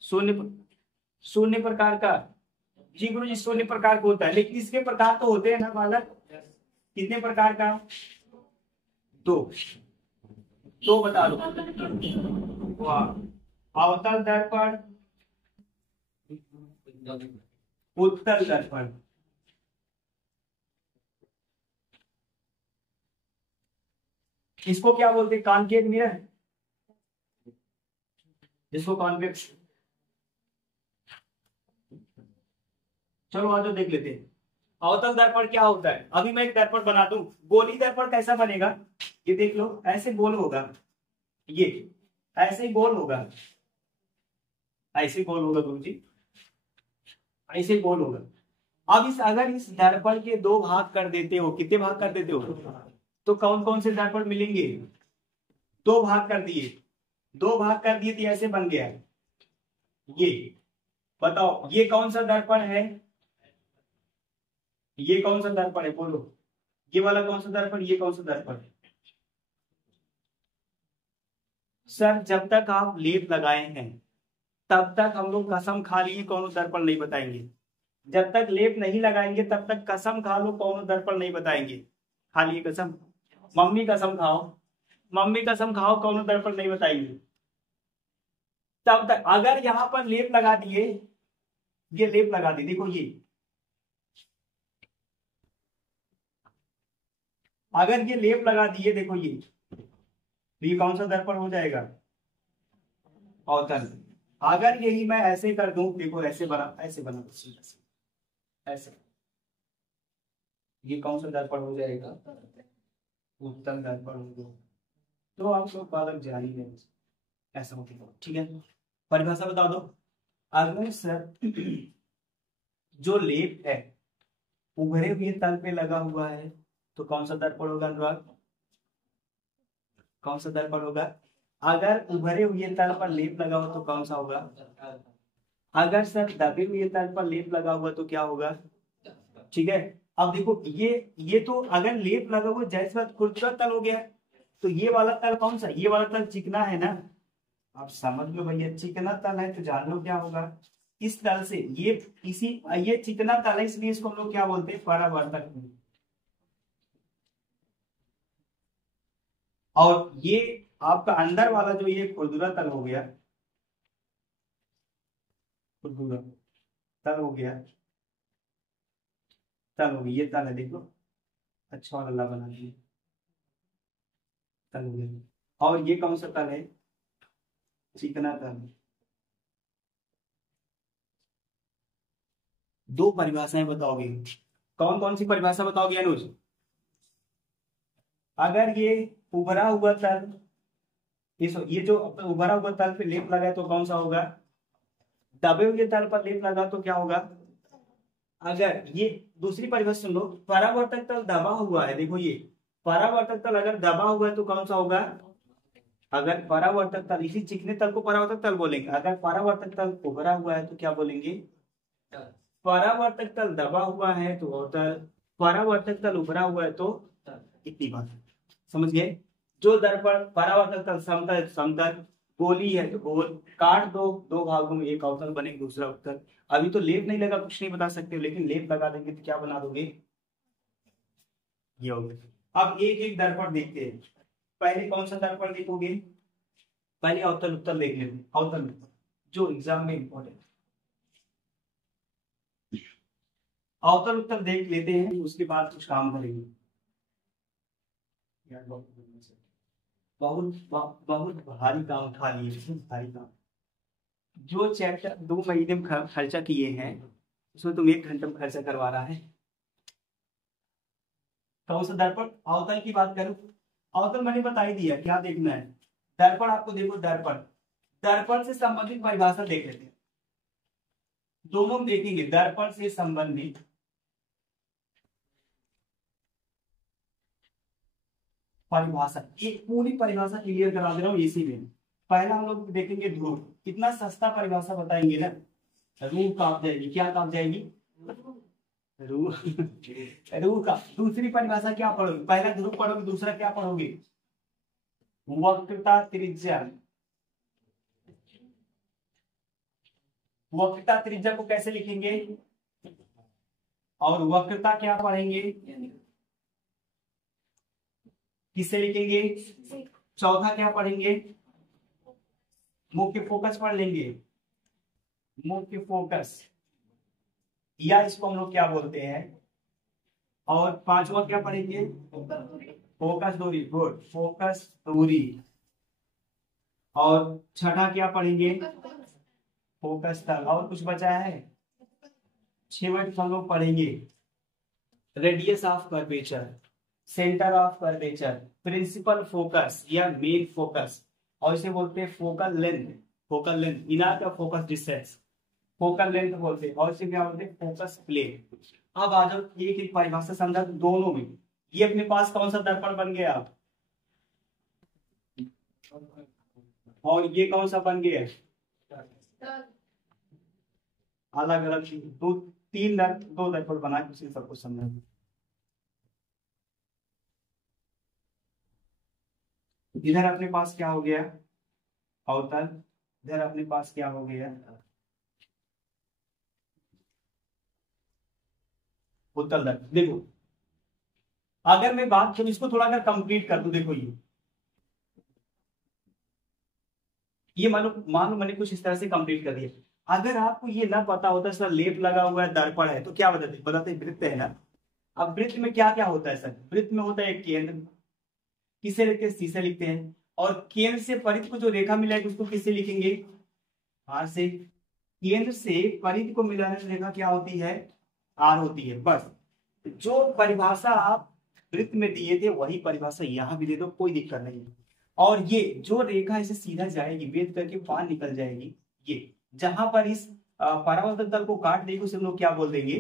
शून्य प्रकार का, जी गुरुजी शून्य प्रकार का होता है, लेकिन इसके प्रकार तो होते हैं ना बालक। कितने प्रकार का? दो। तो बता दो। वाह। अवतल दर्पण, उत्तल दर्पण। इसको क्या बोलते हैं? कॉन्केव मिरर, इसको कॉन्वेक्स। चलो आज देख लेते हैं अवतल दर्पण क्या होता है। अभी मैं एक दर्पण बना दूं। गोली दर्पण कैसा बनेगा? ये देख लो, ऐसे गोल होगा, ये ऐसे ही गोल होगा, ऐसे गोल होगा गुरु जी, ऐसे गोल होगा। अब अगर इस दर्पण के दो भाग कर देते हो, कितने भाग कर देते हो? तो कौन कौन से दर्पण मिलेंगे? दो भाग कर दिए, दो भाग कर दिए तो ऐसे बन गया। ये बताओ, ये कौन सा दर्पण है? ये कौन सा दर्पण है बोलो? ये वाला कौन सा दर्पण, ये कौन सा दर्पण है? सर जब तक आप लेप लगाए हैं तब तक हम लोग कसम खा लिए कौन दर्पण नहीं बताएंगे। जब तक लेप नहीं लगाएंगे तब तक कसम खा लो कौन दर्पण नहीं बताएंगे। खा लिए कसम, मम्मी कसम खाओ, मम्मी कसम खाओ कौन दर्पण नहीं बताएंगे तब तक। अगर यहाँ पर लेप लगा दिए, ये लेप लगा दी, देखो ये, अगर ये लेप लगा दिए, देखो ये, तो ये कौन सा दर्पण हो जाएगा? अवतल। अगर यही मैं ऐसे कर दूं, देखो ऐसे बना, ऐसे बना, ऐसे, ये कौन सा दर्पण हो जाएगा? उत्तल दर्पण हो गया। तो आप लोग बालक जान ही ऐसा होता है, ठीक है। परिभाषा बता दो। अगर सर जो लेप है उभरे हुए तल पे लगा हुआ है तो कौन सा दर्पण होगा अनुराग? कौन सा दर्पण होगा? अगर उभरे हुए तल पर लेप लगा हो तो कौन सा होगा? अगर सर दबे हुए तल पर लेप लगा हुआ तो क्या होगा? ठीक है। अब देखो ये तो अगर लेप लगा हुआ जैसे बात खुरदुरा तल हो गया, तो ये वाला तल कौन सा? ये वाला तल चिकना है ना। आप समझ लो भैया, चिकना तल है तो जान लो क्या होगा। इस तल से ये चिकना तल है, इसलिए इसको हम लोग क्या बोलते हैं? परावर्तक। और ये आपका अंदर वाला जो ये खुरदुरा तल हो गया, खुरदुरा तल हो गया, तल हो गई, ये तल है देखो, अच्छा वाला अल्लाह बना दिया, तल हो गया। और ये कौन सा तल है? चिकना तल। दो परिभाषाएं बताओगे, कौन कौन सी परिभाषा बताओगे अनुज? अगर ये उभरा हुआ तल, ये जो उभरा हुआ तल पे लेप लगा है तो कौन सा होगा? दबे हुए तल पर लेप लगा तो क्या होगा? अगर ये दूसरी परिभाषा सुन लो, परावर्तक तल दबा हुआ है, देखो ये परावर्तक तल अगर दबा हुआ है तो कौन सा होगा? अगर परावर्तक तल, इसी चिकने तल को परावर्तक तल बोलेंगे। अगर परावर्तक तल उभरा हुआ है तो क्या बोलेंगे? परावर्तक तल दबा हुआ है तो अवतल, परावर्तक तल उभरा हुआ है तो। इतनी बात समझ गए। जो दर्पण परावर्तक तल समतल, समतल गोली है तो गोल, काट दो, दो भागों में एक अवतल बने, दूसरा उत्तल। अभी तो लेप नहीं लगा, कुछ नहीं बता सकते, लेकिन लेप लगा देंगे तो क्या बना दोगे? ये हो गया। अब एक एक दर्पण देखते हैं। पहले कौन सा दर्पण देखोगे? पहले अवतल उत्तल देख लेते, अवतल जो एग्जाम में इंपॉर्टेंट। अवतल उत्तल देख लेते हैं, उसके बाद कुछ काम करेंगे। बहुत बहुत भारी काम उठा लिए, भारी काम। जो चैप्टर 2 महीने में खर्चा किए हैं उसमें तुम 1 घंटे में खर्चा करवा रहा है। कौन सा दर्पण? अवतल की बात करूं, अवतल मैंने बता ही दिया क्या देखना है। दर्पण आपको देखो, दर्पण, दर्पण से संबंधित परिभाषा देख लेते हैं। दोनों देखेंगे, दर्पण से संबंधित परिभाषा, एक पूरी परिभाषा क्लियर करा दे रहा हूँ इसी में। पहला हम लोग देखेंगे ध्रुव, कितना सस्ता परिभाषा बताएंगे ना। रूह कांप जाएगी, क्या कांप जाएगी? रूह रूह का। दूसरी परिभाषा क्या पढ़ोगे? पहला ध्रुव पढ़ोगे, दूसरा क्या पढ़ोगे? वक्रता त्रिज्या। वक्रता त्रिज्या को कैसे लिखेंगे? और वक्रता क्या पढ़ेंगे? किससे लिखेंगे? चौथा क्या पढ़ेंगे? मुख्य फोकस पढ़ लेंगे, मुख्य फोकस, या इसको हम लोग क्या बोलते हैं। और पांचवा क्या पढ़ेंगे? फोकस दूरी, गुड, फोकस दूरी। और छठा क्या पढ़ेंगे? फोकस तल। और कुछ बचा है? 6 मिनट हम लोग पढ़ेंगे radius of curvature, centre of curvature, principal focus या मेन फोकस, और इसे बोलते हैं फोकल लेंथ, फोकल लेंथ इनार का फोकस डिस्टेंस, फोकल लेंथ बोलते हैं। और इसे क्या बोलते हैं? Focus plane. अब आ जाओ एक एक परिभाषा समझा दोनों में। ये अपने पास कौन सा दर्पण बन गया, और ये कौन सा बन गया? अलग अलग दो तीन दो दर्पण बना के उसी सबको समझा। इधर अपने पास क्या हो गया? अवतल। इधर अपने पास क्या हो गया? उत्तल दर्पण। देखो अगर मैं बात करूं, इसको थोड़ा अगर कंप्लीट कर दूं, देखो ये मान लो मैंने कुछ इस तरह से कंप्लीट कर दिया। अगर आपको ये ना पता होता सर लेप लगा हुआ है, दर्पण है, तो क्या बताते वृत्त है ना। अब वृत्त में क्या क्या होता है सर? वृत्त में होता है केंद्र, किसे लिखते हैं? सी से लिखते हैं। और केंद्र से परिध को जो रेखा मिलाएगी उसको किससे लिखेंगे? आर से। केंद्र से परिध को मिलाने रेखा क्या होती है? आर होती है। बस जो परिभाषा आप वृत्त में दिए थे वही परिभाषा यहाँ भी दे दो, कोई दिक्कत नहीं है। और ये जो रेखा इसे सीधा जाएगी, वेद करके बाहर निकल जाएगी, ये जहां पर इस परावर्तन तल को काट देगी उसे हम लोग क्या बोल देंगे?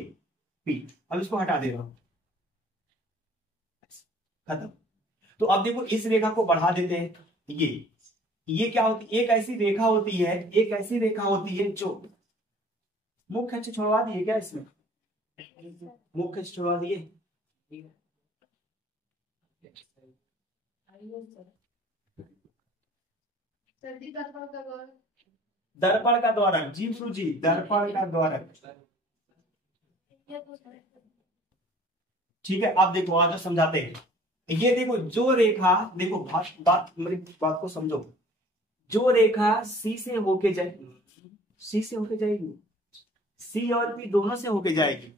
पी। अब इसको हटा दे रहा हूं, खत्म। तो अब देखो इस रेखा को बढ़ा देते हैं। ये क्या होती है? एक ऐसी रेखा होती है, एक ऐसी रेखा होती है जो मुख्य अक्ष छोड़वा दिए क्या? इसमें मुख्य अक्ष छोड़वा दिए। दर्पण का द्वारक, जी गुरु जी, दर्पण का द्वारक। ठीक है, अब देखो आज समझाते हैं। ये देखो जो रेखा, देखो मेरी बात को समझो। जो रेखा सी से होके जाएगी, सी से होके जाएगी, सी और पी दोनों से होके जाएगी।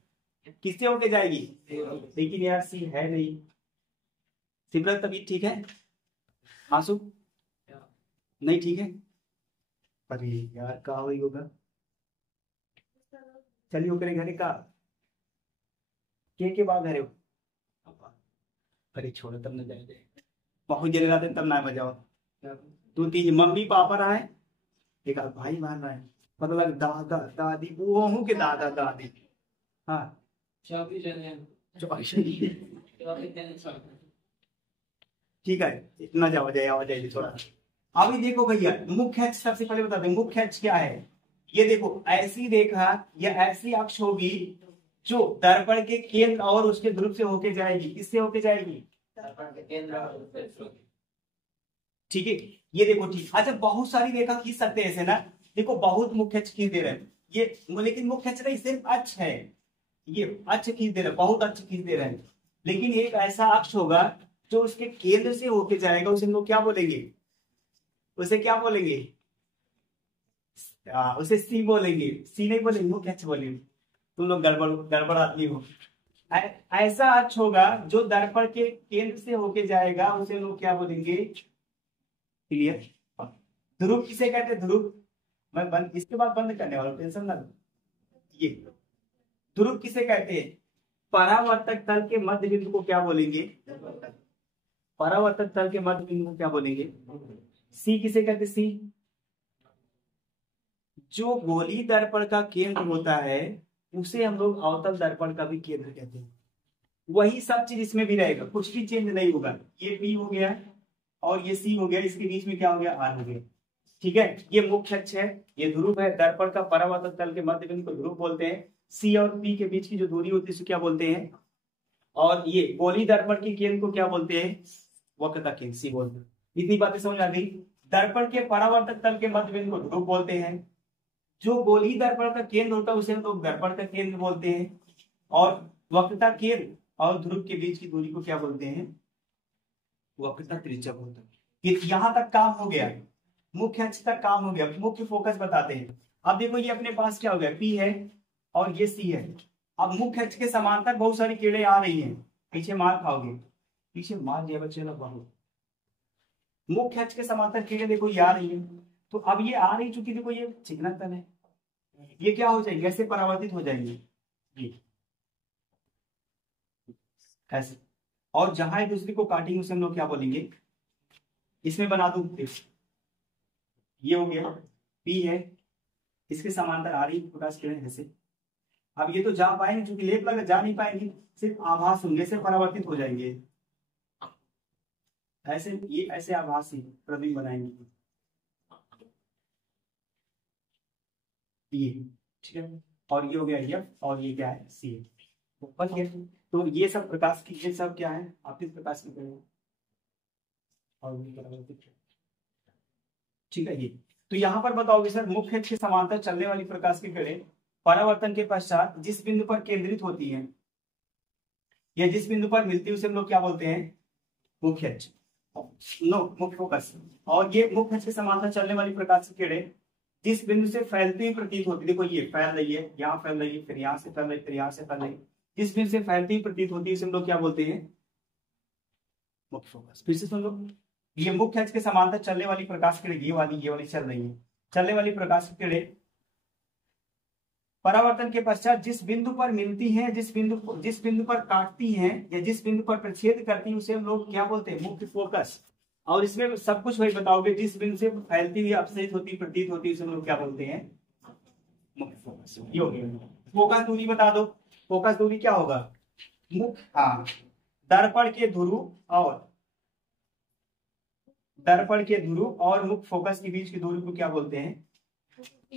किससे होके जाएगी? लेकिन यार सी है नहीं। सिमरन तभी ठीक है? आंसू नहीं ठीक है? अरे यार कहा हुई होगा। चलिए वो करे घरे का के बाद घरे। अरे छोड़ो तब न जाए, बहुत जले रहते तब ना मजा हो। दो तीन मम्मी पापा रहा है, एक भाई बहन रहा है, मतलब दादा दादी वो के दादा दादी। हाँ ठीक है, इतना जाओ जाए आवाज आएगी थोड़ा। अभी देखो भैया मुख्य अक्ष सबसे पहले बता दें, मुख्य अक्ष क्या है? ये देखो ऐसी रेखा या ऐसी अक्ष होगी जो दर्पण के केंद्र और उसके ध्रुव से होके जाएगी। किससे होके जाएगी? दर्पण के केंद्र। ठीक है, ये देखो ठीक। अच्छा बहुत सारी रेखा खींच सकते हैं ऐसे ना। देखो बहुत मुख्य अक्ष खींच दे रहे हैं ये, लेकिन मुख्य अक्ष नहीं, सिर्फ अक्ष है। ये अक्ष खींच दे रहे हैं, बहुत अक्ष खींच दे रहे हैं, लेकिन एक ऐसा अक्ष होगा जो उसके केंद्र से होके जाएगा, उसे हम लोग क्या बोलेंगे? उसे क्या बोलेंगे? उसे सी बोलेंगे। सी नहीं बोलेंगे, मुख्य अक्ष बोलेंगे। तुम लोग गड़बड़ आदमी हो। ऐसा अक्ष होगा जो दर्पण के केंद्र से होके जाएगा, उसे लोग क्या बोलेंगे? क्लियर? ध्रुव किसे कहते हैं? ध्रुव मैं इसके बाद बंद करने वाला, टेंशन ना लो। ये ध्रुव किसे कहते हैं? परावर्तक तल के मध्य बिंदु को क्या बोलेंगे? परावर्तक तल के मध्य बिंदु को क्या बोलेंगे? सी किसे कहते हैं? सी जो गोली दर्पण का केंद्र होता है उसे हम लोग अवतल दर्पण का भी केंद्र कहते हैं। वही सब चीज इसमें भी रहेगा, कुछ भी चेंज नहीं होगा। ये पी हो गया और ये सी हो गया, इसके बीच में क्या हो गया? आर हो गया। ठीक है, ये मुख्य अक्ष है, ये ध्रुव है। दर्पण का परावर्तक तल के मध्य बिंदु को ध्रुव बोलते हैं। सी और पी के बीच की जो दूरी होती है उसे क्या बोलते हैं? और ये गोली दर्पण के केंद्र को क्या बोलते हैं? वक्रता केंद्र, सी बोलते हैं। इतनी बातें समझ आ गई। दर्पण के परावर्तक तल के मध्य बिंदु को ध्रुव बोलते हैं। जो गोली दर्पण का केंद्र होता है उसे हम लोग दर्पण का केंद्र बोलते हैं। और वक्रता केंद्र और ध्रुव के बीच की दूरी को क्या बोलते हैं? वक्रता त्रिज्या बोलते हैं। कि यहां तक काम हो गया, मुख्य अक्ष तक काम हो गया, मुख्य फोकस बताते हैं। अब देखो ये अपने पास क्या हो गया, P है और ये C है। अब मुख्य अक्ष के समांतर बहुत सारी किरणें आ रही हैं, पीछे मार खाओगे, पीछे मार दिया बच्चे लोग बहुत। मुख्य अक्ष के समांतर किरणें देखो ये आ रही है, तो अब ये आ रही, चूंकि देखो ये चिकना तल है, ये क्या हो जाएंगे, ऐसे परावर्तित हो जाएंगे ये ऐसे, और जहां एक दूसरे को काटेंगे उसे हम लोग क्या बोलेंगे, इसमें बना दूं, ये हो गया P है, इसके समांतर आ रही प्रकाश किरण ऐसे। अब ये तो जा पाएंगे, क्योंकि लेप लगा, जा नहीं पाएंगे, सिर्फ आभास होंगे, से परावर्तित हो जाएंगे ऐसे, ये ऐसे आभासी प्रतिबिंब बनाएंगे ये, ठीक है। और ये हो गया F, और ये क्या है C, बन गया। तो ये सब प्रकाश की, ये सब क्या है, आपतित प्रकाश की किरणें और परावर्तित, ठीक है। ये तो यहाँ पर बताओगे सर, मुख्य अक्ष के समांतर चलने वाली प्रकाश की किरणें परावर्तन के पश्चात जिस बिंदु पर केंद्रित होती हैं या जिस बिंदु पर मिलती है उसे हम लोग क्या बोलते हैं, मुख्य अक्ष, नो मुख्य फोकस। और ये मुख्य अक्ष के समांतर चलने वाली प्रकाश की किरणें जिस बिंदु से फैलती हुई प्रतीत होती है, देखो ये फैल रही है, यहाँ फैल रही है, फिर यहाँ से फैल रही है, फिर यहाँ से फैल रही है, जिस बिंदु से फैलती हुई प्रतीत होती है उसे हम लोग क्या बोलते हैं, मुख्य फोकस। फिर से सुन लो, ये मुख्य अक्ष के समांतर चलने वाली प्रकाश किरणें, ये वाली चल रही है, चलने वाली प्रकाश की किरणें परावर्तन के पश्चात जिस बिंदु पर मिलती हैं, जिस बिंदु पर काटती हैं या जिस बिंदु पर प्रतिच्छेद करती हैं उसे हम लोग क्या बोलते हैं, मुख्य फोकस। और इसमें सब कुछ वही बताओगे, जिस बिंदु से फैलती हुई अपसरित होती प्रतीत होती है उसे हम लोग क्या बोलते हैं, मुख्य फोकस। ये हो गया। फोकस दूरी बता दो, फोकस दूरी क्या होगा, मुख्य, हाँ, दर्पण के ध्रुव और मुख्य फोकस के बीच की दूरी को क्या बोलते हैं,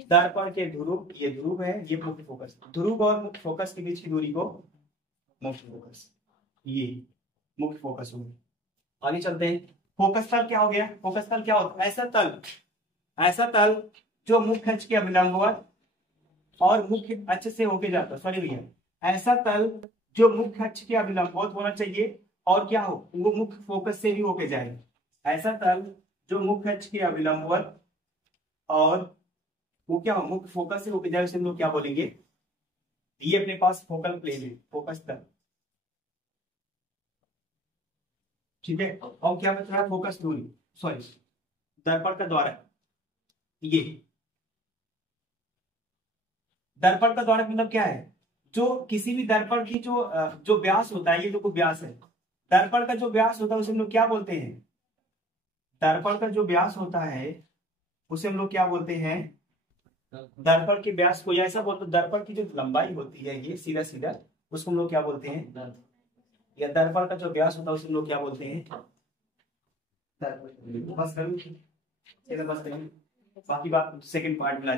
दर्पण के ध्रुव, ये ध्रुव है, ये मुख्य फोकस, ध्रुव और मुख्य फोकस के बीच की दूरी को मुख्य फोकस, ये मुख्य फोकस हो गया। आगे चलते हैं, फोकस तल क्या हो गया, फोकस तल क्या होता है, ऐसा तल जो मुख्य अक्ष के अभिलंबवत और मुख्य अक्ष से होके जाता है, सॉरी भैया, ऐसा तल जो मुख्य अक्ष के अभिलंबवत होना चाहिए और क्या हो, वो मुख्य फोकस से भी होके जाए। ऐसा तल जो मुख्य अक्ष के अभिलंबवत और वो क्या हो, मुख्य फोकस से होके जाए उसे हम लोग क्या बोलेंगे, ये अपने पास फोकल प्लेन है, फोकस तल, ठीक है। और क्या बच रहा है, फोकस दूरी, सॉरी दर्पण का द्वारा, ये दर्पण का द्वारा मतलब क्या है, जो किसी भी दर्पण की जो व्यास होता है, ये देखो व्यास है, दर्पण का जो व्यास होता है उसे हम लोग क्या बोलते हैं, दर्पण का जो व्यास होता है उसे हम लोग क्या बोलते हैं, दर्पण के व्यास को, या ऐसा बोलते, दर्पण की जो लंबाई होती है ये सीधा सीधा, उसको हम लोग क्या बोलते हैं, या दर्पण का जो व्यास होता है उसे हम लोग क्या बोलते हैं, बस करूँ, बस करेंगे, बाकी बात सेकंड पार्ट में ला